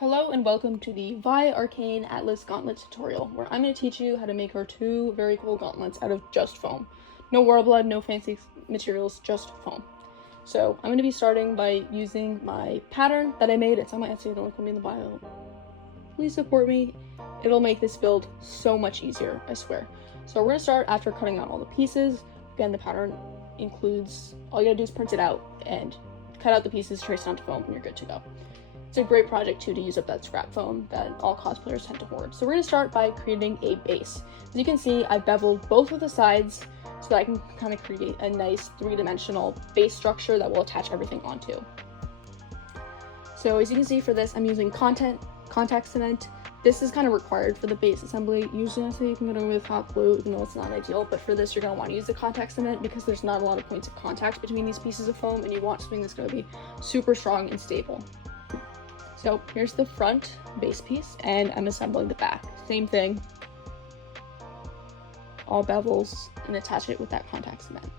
Hello and welcome to the Arcane Atlas Gauntlet tutorial, where I'm going to teach you how to make our two very cool gauntlets out of just foam. No warblood, no fancy materials, just foam. So I'm going to be starting by using my pattern that I made. It's on my Etsy, the link will be in the bio. Please support me. It'll make this build so much easier, I swear. So we're going to start after cutting out all the pieces. Again, the pattern includes, all you gotta do is print it out and cut out the pieces, trace it onto foam, and you're good to go. It's a great project too to use up that scrap foam that all cosplayers tend to hoard. So we're going to start by creating a base. As you can see, I've beveled both of the sides so that I can kind of create a nice three-dimensional base structure that will attach everything onto. So as you can see for this, I'm using contact cement. This is kind of required for the base assembly. Usually I say you can get away with hot glue, even though it's not ideal, but for this you're going to want to use the contact cement because there's not a lot of points of contact between these pieces of foam and you want something that's going to be super strong and stable. So here's the front base piece, and I'm assembling the back. Same thing, all bevels, and attach it with that contact cement.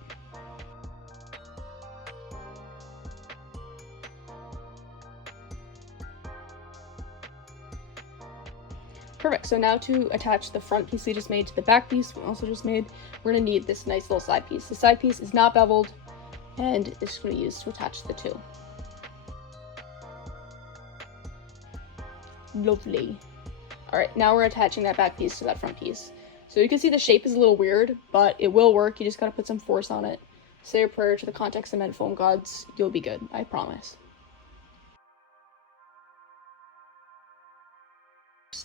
Perfect, so now to attach the front piece we just made to the back piece we also just made, we're gonna need this nice little side piece. The side piece is not beveled, and it's just gonna be used to attach the two. Lovely. All right, now we're attaching that back piece to that front piece. So you can see the shape is a little weird, but it will work. You just gotta put some force on it. Say a prayer to the contact cement foam gods. You'll be good, I promise.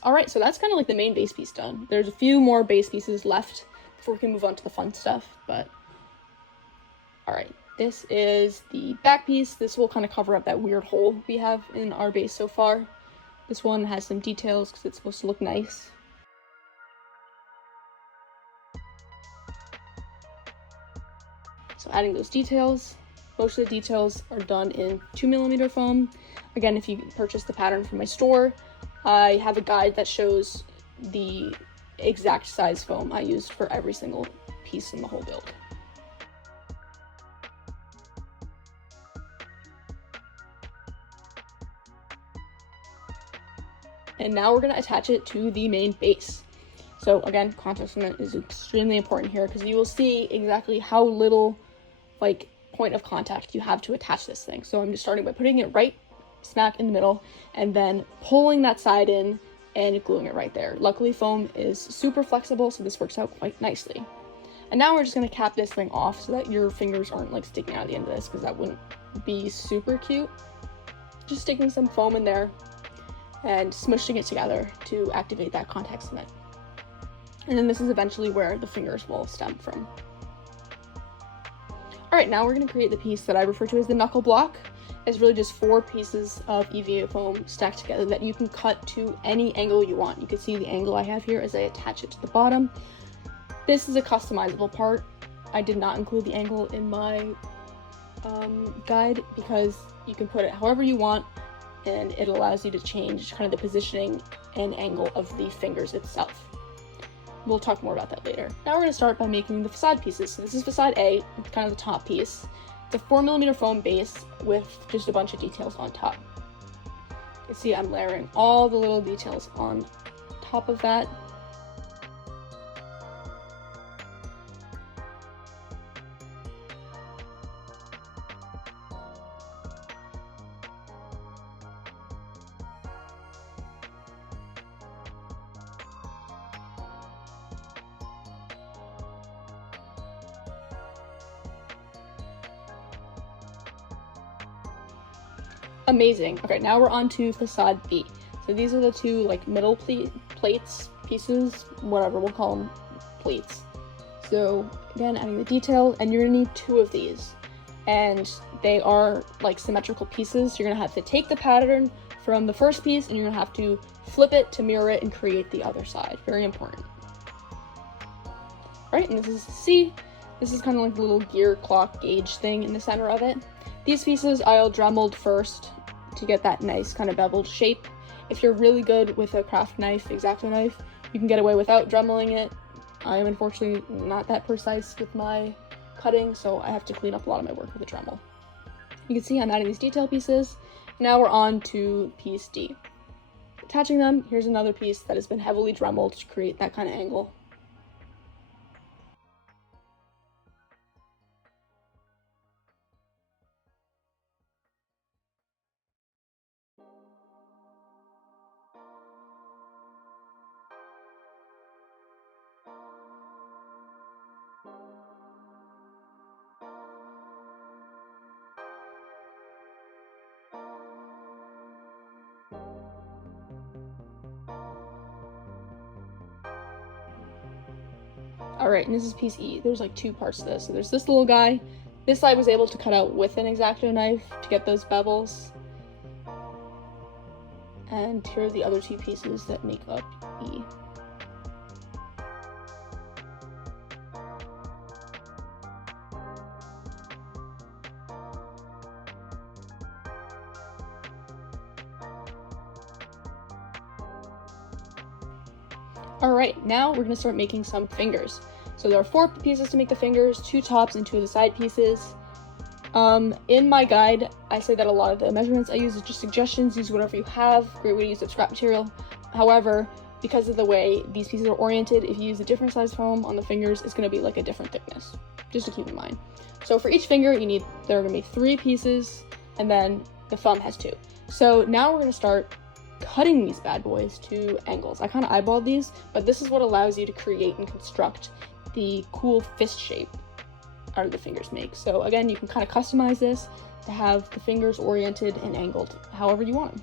All right, so that's kind of like the main base piece done. There's a few more base pieces left before we can move on to the fun stuff, but all right. This is the back piece. This will kind of cover up that weird hole we have in our base so far. This one has some details because it's supposed to look nice. So adding those details. Most of the details are done in 2mm foam. Again, if you purchase the pattern from my store, I have a guide that shows the exact size foam I used for every single piece in the whole build. And now we're going to attach it to the main base. So again, contact cement is extremely important here because you will see exactly how little point of contact you have to attach this thing. So I'm just starting by putting it right smack in the middle and then pulling that side in and gluing it right there. Luckily foam is super flexible, so this works out quite nicely. And now we're just going to cap this thing off so that your fingers aren't sticking out at the end of this because that wouldn't be super cute. Just sticking some foam in there and smushing it together to activate that contact cement. And then this is eventually where the fingers will stem from. All right, now we're going to create the piece that I refer to as the knuckle block. It's really just 4 pieces of EVA foam stacked together that you can cut to any angle you want. You can see the angle I have here as I attach it to the bottom. This is a customizable part. I did not include the angle in my guide because you can put it however you want, and it allows you to change kind of the positioning and angle of the fingers itself. We'll talk more about that later. Now we're going to start by making the facade pieces. So this is facade A, it's kind of the top piece. It's a 4mm foam base with just a bunch of details on top. You can see I'm layering all the little details on top of that. Amazing. Okay, now we're on to facade B. So these are the two middle pieces, whatever, we'll call them plates. So again, adding the detail, and you're gonna need 2 of these. And they are symmetrical pieces. You're gonna have to take the pattern from the first piece and you're gonna have to flip it to mirror it and create the other side. Very important. All right, and this is C. This is kind of like the little gear clock gauge thing in the center of it. These pieces I'll Dremeled first to get that nice kind of beveled shape. If you're really good with a craft knife, X-Acto knife, you can get away without dremeling it. I am unfortunately not that precise with my cutting, so I have to clean up a lot of my work with a Dremel. You can see I'm adding these detail pieces. Now we're on to piece D. attaching them, here's another piece that has been heavily dremeled to create that kind of angle. Alright, and this is piece E. There's like two parts to this. So there's this little guy. This I was able to cut out with an X-Acto knife to get those bevels. And here are the other two pieces that make up E. Alright, now we're going to start making some fingers. So there are 4 pieces to make the fingers, 2 tops and 2 of the side pieces. In my guide, I say that a lot of the measurements I use are just suggestions, use whatever you have, great way to use up scrap material. However, because of the way these pieces are oriented, if you use a different size foam on the fingers, it's going to be like a different thickness, just to keep in mind. So for each finger, there are going to be 3 pieces, and then the thumb has 2. So now we're going to start cutting these bad boys to angles. I kind of eyeballed these, but this is what allows you to create and construct the cool fist shape out of the fingers make. So again, you can kind of customize this to have the fingers oriented and angled however you want them.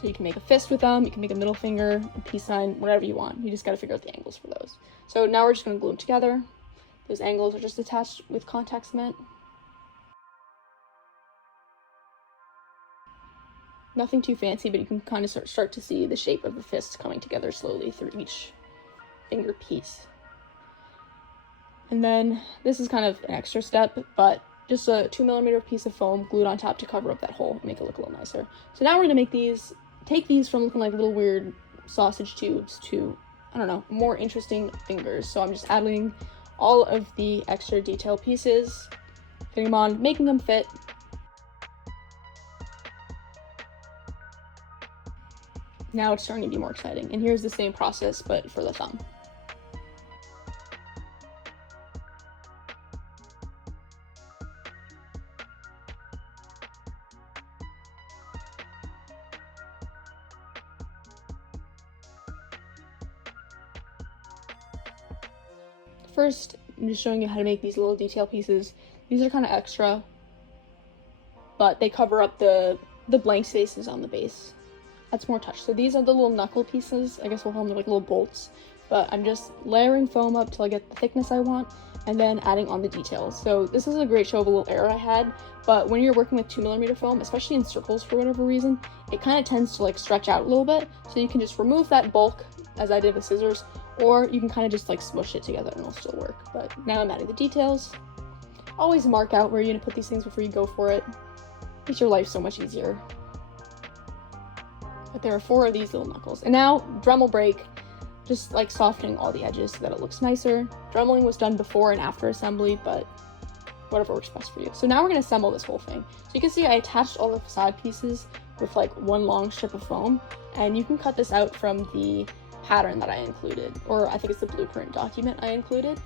So you can make a fist with them, you can make a middle finger, a peace sign, whatever you want. You just got to figure out the angles for those. So now we're just going to glue them together. Those angles are just attached with contact cement. Nothing too fancy, but you can kind of start to see the shape of the fist coming together slowly through each finger piece. And then this is kind of an extra step, but just a 2mm piece of foam glued on top to cover up that hole and make it look a little nicer. So now we're going to take these from looking like little weird sausage tubes to, I don't know, more interesting fingers. So I'm just adding all of the extra detail pieces, putting them on, making them fit. Now it's starting to be more exciting. And here's the same process, but for the thumb. First, I'm just showing you how to make these little detail pieces. These are kind of extra, but they cover up the blank spaces on the base. That's more touch. So these are the little knuckle pieces. I guess we'll call them like little bolts. But I'm just layering foam up till I get the thickness I want, and then adding on the details. So this is a great show of a little error I had, but when you're working with 2mm foam, especially in circles for whatever reason, it kind of tends to like stretch out a little bit. So you can just remove that bulk, as I did with scissors, or you can kind of just like smush it together and it'll still work. But now I'm adding the details. Always mark out where you're gonna put these things before you go for it. Makes your life so much easier. But there are 4 of these little knuckles. And now, Dremel break, just like softening all the edges so that it looks nicer. Dremeling was done before and after assembly, but whatever works best for you. So now we're gonna assemble this whole thing. So you can see I attached all the facade pieces with like one long strip of foam, and you can cut this out from the pattern that I included, or I think it's the blueprint document I included,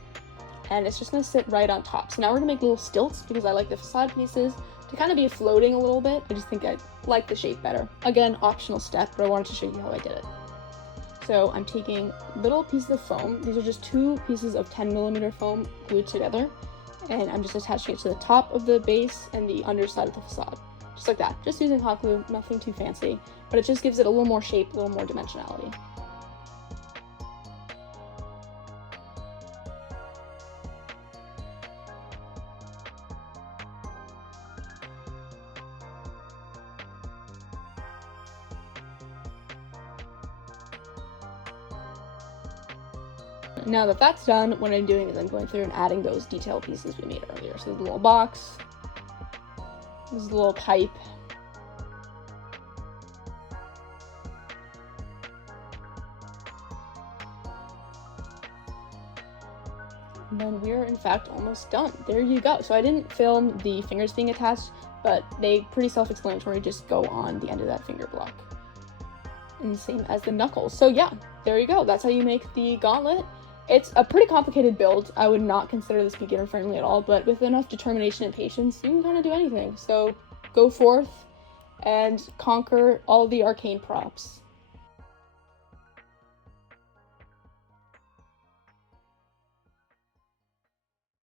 and it's just going to sit right on top. So now we're going to make little stilts because I like the facade pieces to kind of be floating a little bit. I just think I like the shape better. Again, optional step, but I wanted to show you how I did it. So I'm taking little pieces of foam. These are just 2 pieces of 10mm foam glued together, and I'm just attaching it to the top of the base and the underside of the facade. Just like that. Just using hot glue, nothing too fancy, but it just gives it a little more shape, a little more dimensionality. Now that that's done, what I'm doing is I'm going through and adding those detail pieces we made earlier. So the little box, this is the little pipe, and then we're in fact almost done. There you go. So I didn't film the fingers being attached, but they pretty self-explanatory, just go on the end of that finger block. and the same as the knuckles. So yeah, there you go. That's how you make the gauntlet. It's a pretty complicated build. I would not consider this beginner friendly at all, but with enough determination and patience, you can kind of do anything. So go forth and conquer all the arcane props.